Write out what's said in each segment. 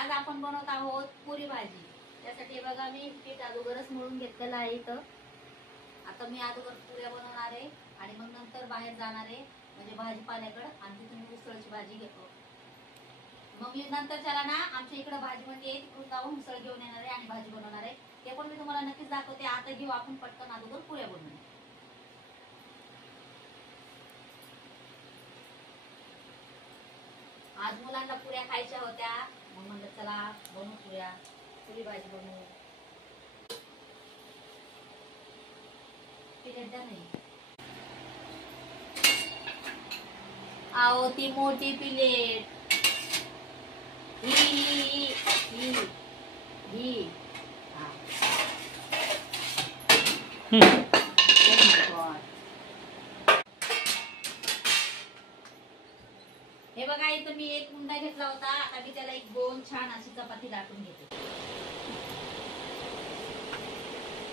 आज आपण बनवत आहोत पुरी भाजी। त्यासाठी बघा मी पीठ अगोदरच मळून घेतलेलं आहे इथं। आता मी अगोदर पुऱ्या बनवणार आहे आणि मग नंतर बाहेर जाणार आहे म्हणजे भाजीपाल्याकडे आणि तिथून उसळची भाजी घेतो। मग मी नंतर चला ना आमच्या इकडे भाजी मंडी आहे तिकडून जाऊन उसळ घेऊन येणार आहे आणि भाजी बनवणार आहे। ते पण मी तुम्हाला नक्कीच दाखवते। आता घेऊ आपण पटकन अगोदर पुऱ्या बनवून। आज मुलांना पुऱ्या खायच्या होत्या मग म्हणलं चला बनवू पुऱ्या, पुरी भाजी बनवू। प्लेट द्या नाही, आओ ती मोठी प्लेट ही हे बघा इथं मी एक मुंडा घेतला होता। आता मी त्याला एक गोल छान अशी चपाती लाटून घेते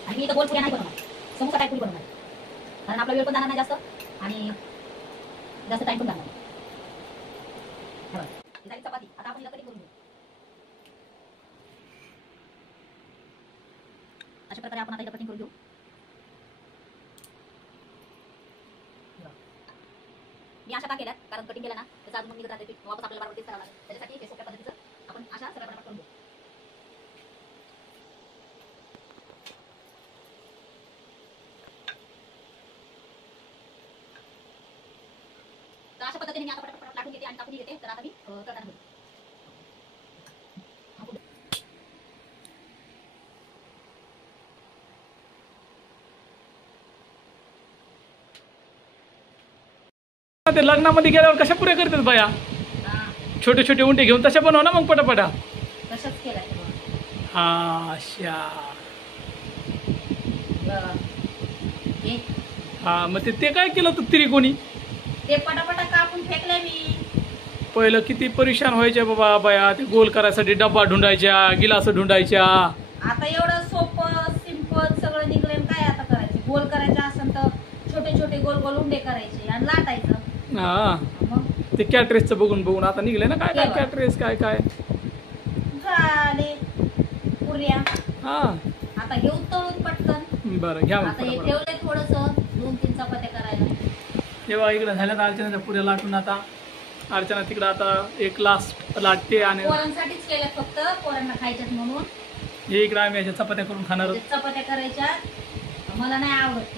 आणि मी इथं गोल पुऱ्या नाही बनवणार, समोसा टाईप पुरी बनवणार कारण आपला वेळ पण जाणार नाही जास्त आणि जास्त टाइम पण जाणार नाही। चपाती आता आपण कटिंग करून घेऊ। अशा प्रकारे आपण आता इथं कटिंग करून घेऊ। मी अशा का केल्यात कारण कटिंग केलं ना त्याचा अजून निघत राहते पीठ, वापस आपल्याला बरोबर तेच करावं लागेल। त्याच्यासाठी हे सोप्या पद्धतीचं आपण अशा सरळ पटापट करून घेऊ। तर अशा पद्धतीने मी आता पटापट लाटून घेते आणि कापून घेते। तर आता मी तळताना घेऊ। ते लग्नामध्ये गेल्यावर कशा पुऱ्या करतात बाया, छोटे छोटे उंडे घेऊन तशा बनव ना मग पटापटा। तसंच केलं हा अशा हा मग ते काय केलं तू त्रिकोणी ते पटापटा कापून फेकले मी। पहिलं किती परेशान व्हायच्या बाबा बाया, ते गोल करायसाठी डब्बा ढुंढायच्या, गिलास ढुंढायच्या। आता एवढं सोपं सिंपल सगळं निघलं, काय आता करायचे? गोल करायचे असेल तर छोटे छोटे गोल गोल उंडे करायचे आणि लाटायचं। हा मग ते कॅटरेसचं बघून बघून आता निघले ना काय काय कॅटरेस काय काय झाले पुऱ्या। हा आता हे तळून पटकन बरं घ्या आता हे ठेवले थोडस 2-3 चपात्या करायला। तेव्हा इकडे झाल्यात अर्चनाच्या पुऱ्या लाटून। आता अर्चना तिकडे आता एक लास्ट लाटते आणि पोरांसाठीच केल्या फक्त, पोरांना खायच्यात म्हणून। हे इकडे आम्ही अशा चपात्या करून खाणार आहोत। चपात्या करायच्या मला नाही आवडत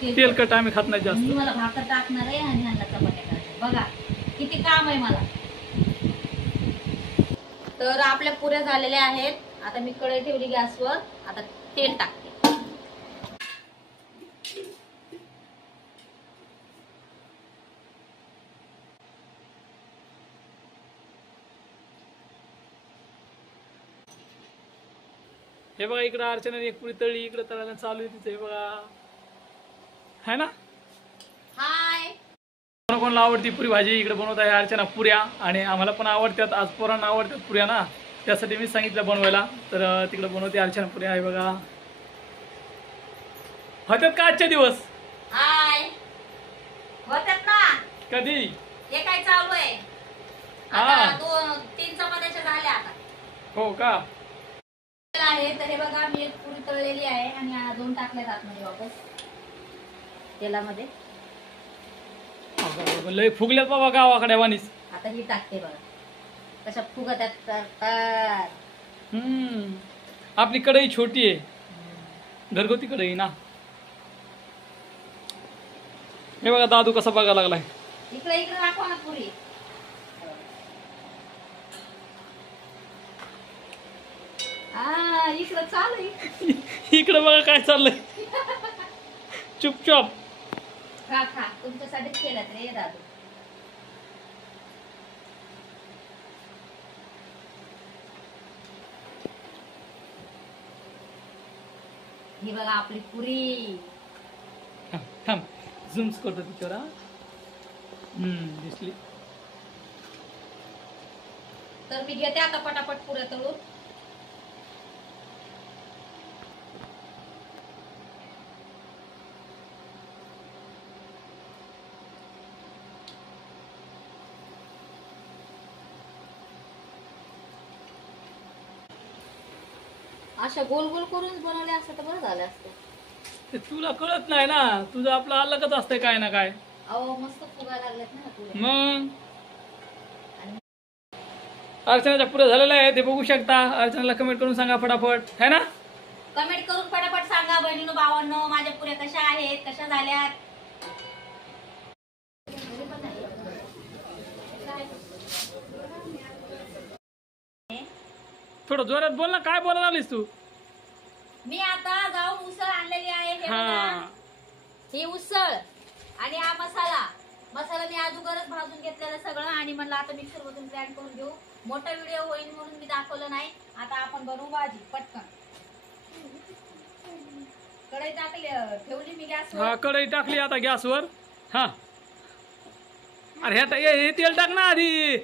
ते तेलकट आम्ही खात नाही जास्त। मी मला भाकर टाकणार आहे आणि ह्यांना चपात्या करायच्या। बघा किती काम आहे मला। तर आपल्या पुऱ्या झालेल्या आहेत। आता मी कढई ठेवली गॅसवर, आता तेल टाकते। हे बघा इकडे अर्चनाने एक पुरी तळली, इकडे तळायला चालू आहे तिथे। हे बघा है ना, हाय कोणाला आवडती पुरी भाजी इकडे बनवत आहे अर्चना पुऱ्या आणि आम्हाला पण आवडतात। आज पोरांना आवडतात पुऱ्या ना, त्यासाठी मी सांगितलं बनवायला। तर तिकडे बनवते अर्चना पुऱ्या। आहे बघा होत्यात का आजचे दिवस? हाय होतात ना कधी हे काय चालू आहे आता 2-3 चपात्याच्या झाल्या आता। हो का आहे तर हे बघा मी एक पुरी तळलेली आहे आणि 2 टाकल्यात आतमध्ये वापस तेलामध्ये। लय फुगल्यात बाबा गावाकडे वाणीच। आता ही टाकते बघा कशा फुगत आहेत। आपली कढई छोटी आहे, घरगुती कढई ना। हे बघा दादू कसा बघायला लागलाय। इकडे इकडे दाखवा ना पुरी। इकडे चालू इकडे बघा काय चाललंय चुपचाप। खा खा तुमच्यासाठीच केल्यात रे दादू। ही बघा आपली पुरी। थांब झूम्स करतो तिच्यावर। दिसली तर मी घेते आता पटापट पुऱ्या तळून। अशा गोल गोल करून बनवले असतं तर बरं झालं असतं. ते तुला कळत नाही ना, तुझं आपलं अलगच असतंय काय ना काय. अहो मस्त फुगा लागलेत ना पुऱ्या. मग अर्चनाच्या पुऱ्या झालेल्या आहे, ते बघू शकता. अर्चनाला कमेंट करून सांगा फटाफट, है ना. कमेंट करून फटाफट सांगा बहिणीनो भावांनो, माझ्या पुऱ्या कशा आहेत, कशा झाल्यात. थोडं जोरात बोल ना, काय बोलायला आलीस तू. मी आता जाऊन उसळ आणलेली आहे. हे हा बघा. ही उसळ आणि हा मसाला मी अगोदरच भाजून घेतलेलं सगळं आणि म्हणलं आता मिक्सर मधून ग्राइंड करून घेऊ. मोठा व्हिडिओ होईल म्हणून मी दाखवलं नाही. आता आपण बनवू भाजी पटकन. कढई टाकली, ठेवली मी गॅसवर. हा कढई टाकली आता गॅसवर. हा अरे हे तेल टाक ना आधी.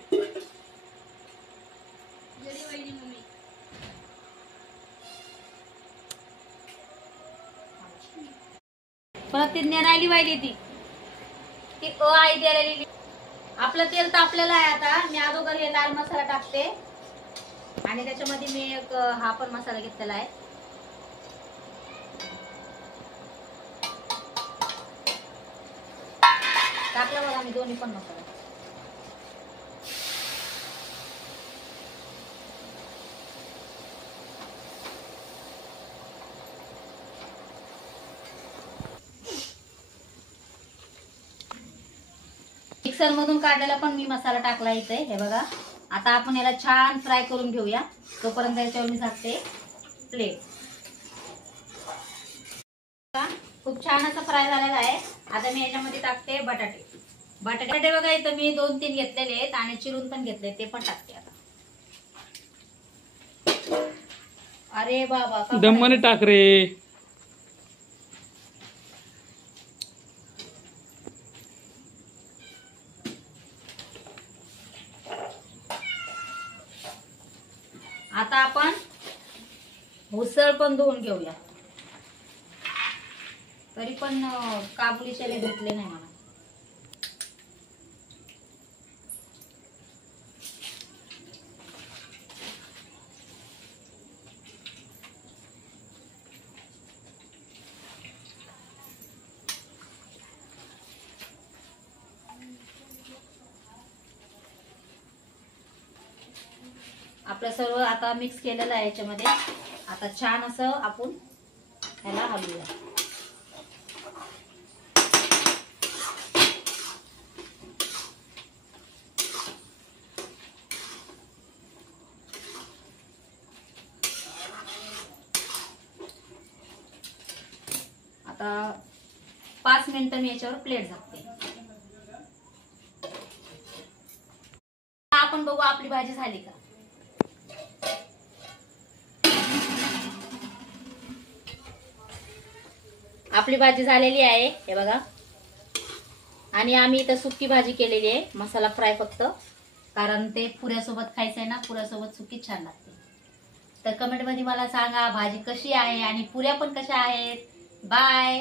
परत ती नेरायली वाहिली ती आई द्यायला. आपलं तेल तापलेलं आहे. आता मी अगोदर हे लाल मसाला टाकते आणि त्याच्यामध्ये मी एक हा पण मसाला घेतलेला आहे. टाकला बघा मी दोन्ही पण मसाला. मिक्सर मधून काढलेला पण मी मसाला टाकला इथे. हे बघा. आता आपण याला छान फ्राय करून घेऊया. तोपर्यंत याच्यावर मी टाकते प्लेट. खूप छान असं फ्राय झालेला आहे. आता मी याच्यामध्ये टाकते बटाटे बघा इथं मी 2-3 घेतलेले आहेत आणि चिरून पण घेतले, ते पण टाकते आता. अरे बाबा दमाने टाक रे. आता आपण उसळ पण धुवून घेऊया. तरी पण काबुली चणे धुतले नाही मला. आपलं सर्व आता मिक्स केलेलं आहे याच्यामध्ये. आता छान असं आपण ह्याला हलवूया. आता 5 मिनिटं मी याच्यावर प्लेट झाकते. आपण बघू आपली भाजी झाली का. आपली भाजी झालेली आहे हे बघा. आणि आम्ही इथं सुकी भाजी केलेली आहे. मसाला फ्राय फक्त, कारण ते पुऱ्यासोबत खायचंय ना. पुऱ्यासोबत सुकी छान लागते. तर कमेंट मध्ये मला सांगा भाजी कशी आहे आणि पुऱ्या पण कशा आहेत. बाय.